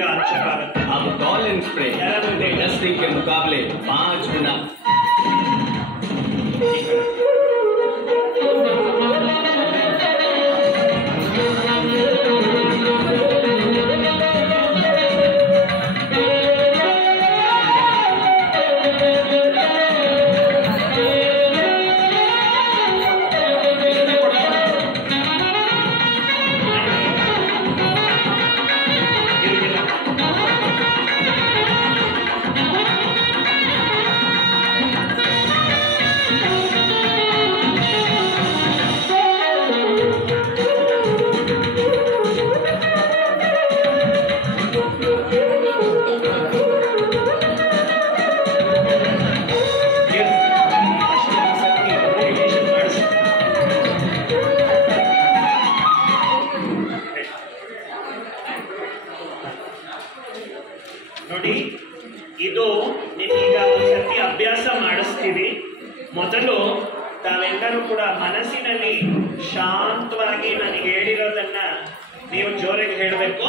ಬೇಗ ಅಕ್ಷರ ಆಗುತ್ತೆ. अब कॉलिन स्प्रे डस्टिंग के मुकाबले 5 गुना। ನೋಡಿ, ಇದು ನಿಮ್ಮೀಗ ಒಂದ್ಸತಿ ಅಭ್ಯಾಸ ಮಾಡಿಸ್ತೀವಿ. ಮೊದಲು ತಾವೆಲ್ಲರೂ ಕೂಡ ಮನಸ್ಸಿನಲ್ಲಿ ಶಾಂತವಾಗಿ ನನಗೆ ಹೇಳಿರೋದನ್ನ ನೀವು ಜೋರಾಗಿ ಹೇಳಬೇಕು.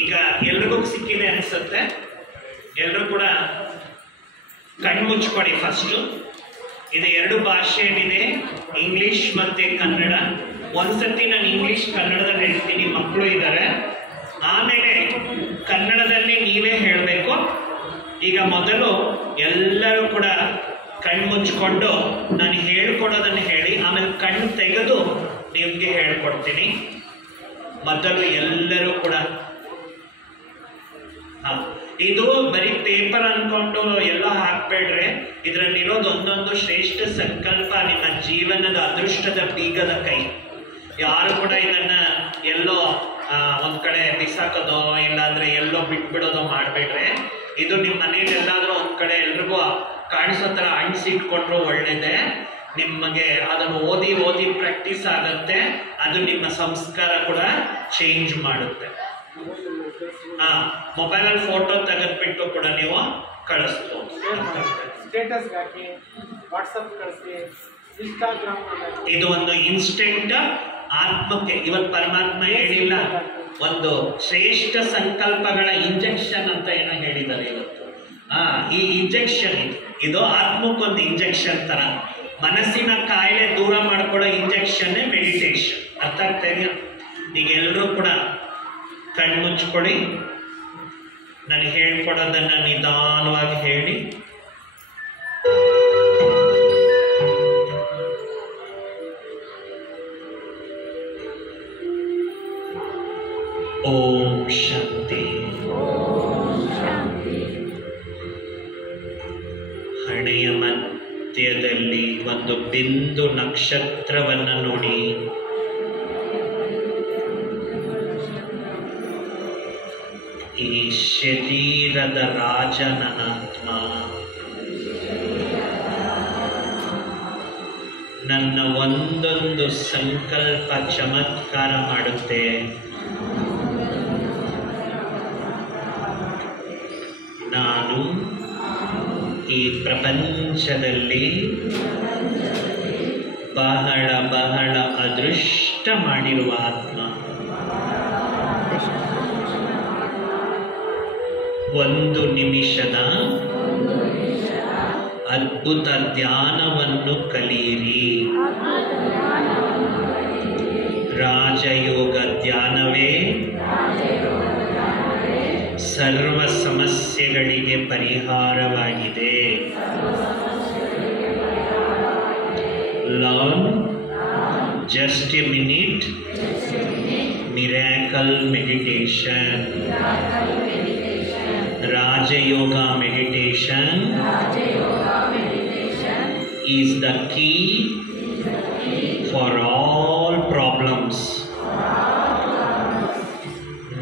ಈಗ ಎಲ್ರಿಗೂ ಸಿಕ್ಕಿದೆ ಅನಿಸುತ್ತೆ. ಎಲ್ಲರೂ ಕೂಡ ಕಣ್ಮುಚ್ಕೊಡಿ. ಫಸ್ಟು ಇದು 2 ಭಾಷೆಯಲ್ಲಿದೆ, ಇಂಗ್ಲಿಷ್ ಮತ್ತೆ ಕನ್ನಡ. ಒಂದ್ಸತಿ ನಾನು ಇಂಗ್ಲಿಷ್ ಕನ್ನಡದಲ್ಲಿ ಹೇಳ್ತೀನಿ, ಮಕ್ಕಳು ಇದ್ದಾರೆ. ಆಮೇಲೆ ಕನ್ನಡದಲ್ಲಿ ನೀವೇ ಹೇಳಬೇಕು. ಈಗ ಮೊದಲು ಎಲ್ಲರೂ ಕೂಡ ಕಣ್ಮುಚ್ಕೊಂಡು ನಾನು ಹೇಳ್ಕೊಡೋದನ್ನು ಹೇಳಿ, ಆಮೇಲೆ ಕಣ್ಣು ತೆಗೆದು ನಿಮಗೆ ಹೇಳ್ಕೊಡ್ತೀನಿ. ಮೊದಲು ಎಲ್ಲರೂ ಕೂಡ ಇದು ಬರೀ ಪೇಪರ್ ಅನ್ಕೊಂಡು ಎಲ್ಲ ಹಾಕ್ಬೇಡ್ರೆ. ಇದರಲ್ಲಿರೋದು ಒಂದೊಂದು ಶ್ರೇಷ್ಠ ಸಂಕಲ್ಪ, ನಿಮ್ಮ ಜೀವನದ ಅದೃಷ್ಟದ ಬೀಗದ ಕೈ. ಯಾರು ಕೂಡ ಇದನ್ನ ಎಲ್ಲೋ ಒಂದ್ ಕಡೆ ಬಿಸಾಕೋದೋ ಇಲ್ಲಾಂದ್ರೆ ಎಲ್ಲೋ ಬಿಟ್ಬಿಡೋದೋ ಮಾಡ್ಬೇಡ್ರೆ. ಇದು ನಿಮ್ಮ ಮನೇಲಿ ಎಲ್ಲಾದ್ರೂ ಒಂದ್ ಕಡೆ ಎಲ್ರಿಗೂ ಕಾಣಿಸೋ ತರ ಅಂಟಿಸಿಟ್ಕೊಂಡ್ರು ಒಳ್ಳೇದೆ. ನಿಮಗೆ ಅದನ್ನು ಓದಿ ಓದಿ ಪ್ರಾಕ್ಟೀಸ್ ಆಗತ್ತೆ. ಅದು ನಿಮ್ಮ ಸಂಸ್ಕಾರ ಕೂಡ ಚೇಂಜ್ ಮಾಡುತ್ತೆ. ಮೊಬೈಲಲ್ಲಿ ಫೋಟೋ ತೆಗೆದ್ಬಿಟ್ಟು ಕೂಡ ನೀವು ಕಳಿಸ್ಬೋದು. ಇದು ಒಂದು ಇನ್ಸ್ಟೆಂಟ್ ಆತ್ಮಕ್ಕೆ ಇವತ್ತು ಪರಮಾತ್ಮ ಹೇಳಿಲ್ಲ, ಒಂದು ಶ್ರೇಷ್ಠ ಸಂಕಲ್ಪಗಳ ಇಂಜೆಕ್ಷನ್ ಅಂತ ಏನೋ ಹೇಳಿದ್ದಾರೆ ಇವತ್ತು. ಈ ಇಂಜೆಕ್ಷನ್ ಇದು ಆತ್ಮಕ್ಕೊಂದು ಇಂಜೆಕ್ಷನ್ ತರ. ಮನಸ್ಸಿನ ಕಾಯಿಲೆ ದೂರ ಮಾಡ್ಕೊಳ್ಳೋ ಇಂಜೆಕ್ಷನ್ನೇ ಮೆಡಿಟೇಷನ್. ಅರ್ಥ ಆಗ್ತಾ ಇದೆಯಾ? ಈಗ ಎಲ್ಲರೂ ಕೂಡ ಕಣ್ಮುಚ್ಕೊಳ್ಳಿ. ನಾನು ಹೇಳ್ಕೊಡೋದನ್ನ ನಿಧಾನವಾಗಿ ಹೇಳಿ. ಓಂ ಶಾಂತಿ. ಹಣೆಯ ಮಧ್ಯದಲ್ಲಿ ಒಂದು ಬಿಂದು ನಕ್ಷತ್ರವನ್ನು ನೋಡಿ. ಈ ಶರೀರದ ರಾಜನ ಆತ್ಮ ನನ್ನ ಒಂದೊಂದು ಸಂಕಲ್ಪ ಚಮತ್ಕಾರ ಮಾಡುತ್ತೆ. ನಾನು ಈ ಪ್ರಪಂಚದಲ್ಲಿ ಬಹಳ ಬಹಳ ಅದೃಷ್ಟ ಮಾಡಿರುವ ಆತ್ಮ. ಒಂದು ನಿಮಿಷದ ಅದ್ಭುತ ಧ್ಯಾನವನ್ನು ಕಲಿಯಿರಿ. ರಾಜಯೋಗ ಧ್ಯಾನವೇ ಸರ್ವ ಸಮಸ್ಯೆಗಳಿಗೆ ಪರಿಹಾರವಾಗಿದೆ. Learn just A minute miracle meditation. Rajayoga meditation is the key for all problems.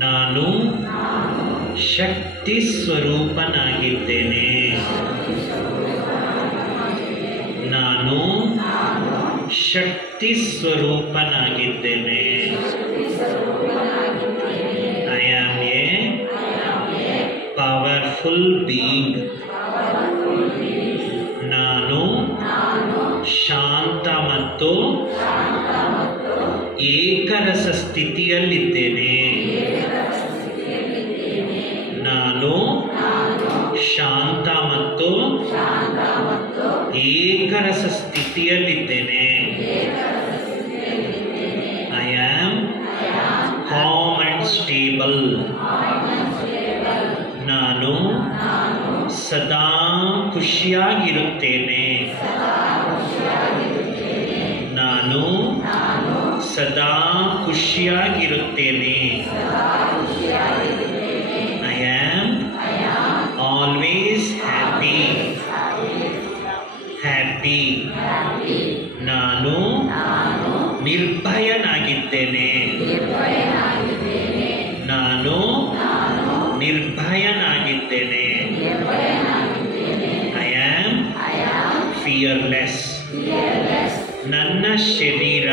ನಾನು ಶಕ್ತಿ ಸ್ವರೂಪನಾಗಿದ್ದೇನೆ. ನಾನು ಶಕ್ತಿ ಸ್ವರೂಪನಾಗಿದ್ದೇನೆ. I am a powerful being. ನಾನು ಶಾಂತ ಮತ್ತು ಏಕರಸ ಸ್ಥಿತಿಯಲ್ಲಿದ್ದೇನೆ. ನಾನು ಶಾಂತ ಮತ್ತು ಏಕರಸ ಸ್ಥಿತಿಯಲ್ಲಿದ್ದೇನೆ. I am calm and stable. ನಾನು ಸದಾ ಖುಷಿಯಾಗಿರುತ್ತೇನೆ. ನಾನು ಸದಾ ಖುಷಿಯಾಗಿರುತ್ತೇನೆ. I am always happy. Happy. ನಾನು ನಿರ್ಭಯನಾಗಿದ್ದೇನೆ. ನಾನು ನಿರ್ಭಯನಾಗಿದ್ದೇನೆ. I am fearless. ನನ್ನ ಶರೀರ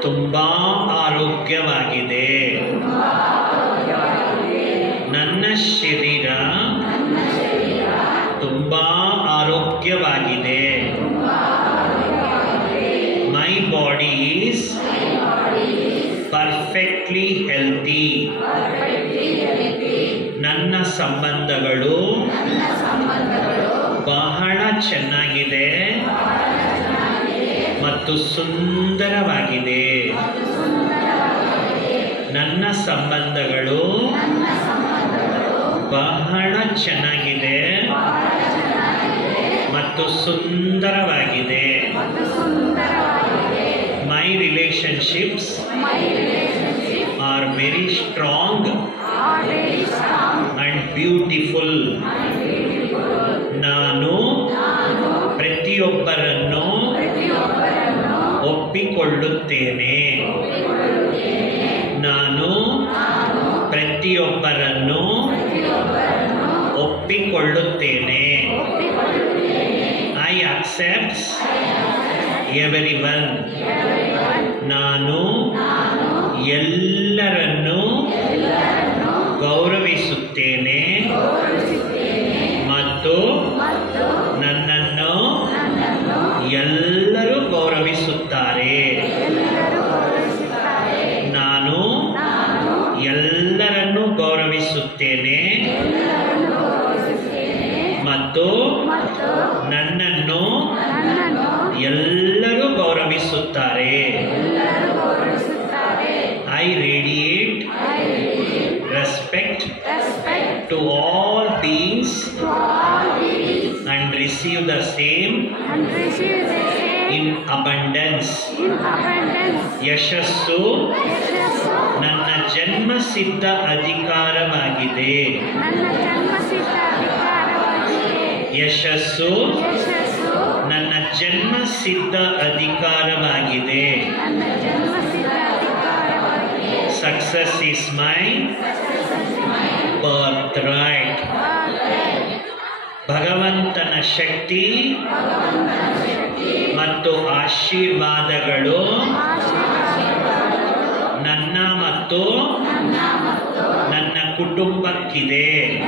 ತುಂಬಾ ಆರೋಗ್ಯವಾಗಿದೆ. ನನ್ನ ಶರೀರ ತುಂಬಾ ಆರೋಗ್ಯವಾಗಿದೆ. My body is perfectly healthy. ನನ್ನ ಸಂಬಂಧಗಳು ಬಹಳ ಚೆನ್ನಾಗಿದೆ ಮತ್ತು ಸುಂದರವಾಗಿದೆ. ನನ್ನ ಸಂಬಂಧಗಳು ಬಹಳ ಚೆನ್ನಾಗಿದೆ ಮತ್ತು ಸುಂದರವಾಗಿದೆ. My relationships are very strong and beautiful. ನಾನು ಪ್ರತಿಯೊಬ್ಬರನ್ನು ಒಪ್ಪಿಕೊಳ್ಳುತ್ತೇನೆ. ನಾನು ಪ್ರತಿಯೊಬ್ಬರನ್ನು ಒಪ್ಪಿಕೊಳ್ಳುತ್ತೇನೆ. I accept everyone. ನಾನು ಎಲ್ಲರನ್ನು ಗೌರವಿಸುತ್ತೇನೆ ಮತ್ತು ನನ್ನನ್ನು ಎಲ್ಲರೂ ಗೌರವಿಸುತ್ತಾರೆ. ನಾನು ಎಲ್ಲರನ್ನು ಗೌರವಿಸುತ್ತೇನೆ ಮತ್ತು ನನ್ನನ್ನು ಎಲ್ಲರೂ ಗೌರವಿಸುತ್ತಾರೆ. I radiate respect to all beings and receive the same in abundance. ಯಶಸ್ಸು ನನ್ನ ಜನ್ಮಸಿದ್ಧ ಅಧಿಕಾರವಾಗಿದೆ. ಯಶಸ್ಸು ನನ್ನ ಜನ್ಮಸಿದ್ಧ ಅಧಿಕಾರವಾಗಿದೆ. Success is my birthright. ಭಗವಂತನ ಶಕ್ತಿ ಮತ್ತು ಆಶೀರ್ವಾದಗಳು ನನ್ನ ಮತ್ತು ನನ್ನ ಕುಟುಂಬಕ್ಕಿದೆ.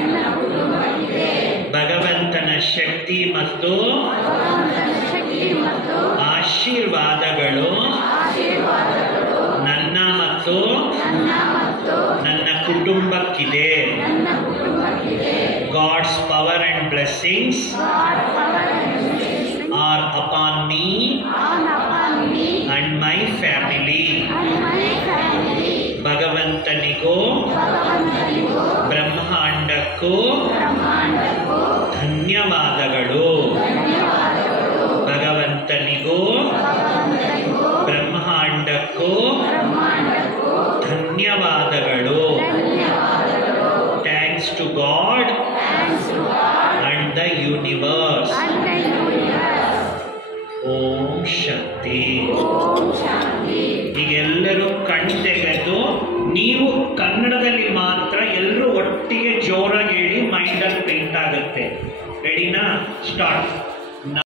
ಭಗವಂತನ ಶಕ್ತಿ ಮತ್ತು ಆಶೀರ್ವಾದಗಳು ನನ್ನ ಮತ್ತು ನನ್ನ ಕುಟುಂಬಕ್ಕಿದೆ. God's power and blessings are upon me and my family. ಭಗವಂತನಿಗೂ ಬ್ರಹ್ಮಾಂಡಕ್ಕೂ ಧನ್ಯವಾದಗಳು. ಭಗವಂತನಿಗೂ ಬ್ರಹ್ಮಾಂಡಕ್ಕೂ ಧನ್ಯವಾದಗಳು. Thanks to God and the universe. Om Shakti. ಈಗೆಲ್ಲರೂ ಕಣ್ಣು ತೆಗೆದು ನೀವು ಕನ್ನಡದಲ್ಲಿ ಮಾತ್ರ ಎಲ್ಲರೂ ಒಟ್ಟಿಗೆ ಜೋರಾಗಿ ಹೇಳಿ ಮೈಂಡಲ್ಲಿ ಪ್ರಿಂಟ್ ಆಗುತ್ತೆ. ರೆಡಿನಾ? ಸ್ಟಾರ್ಟ್.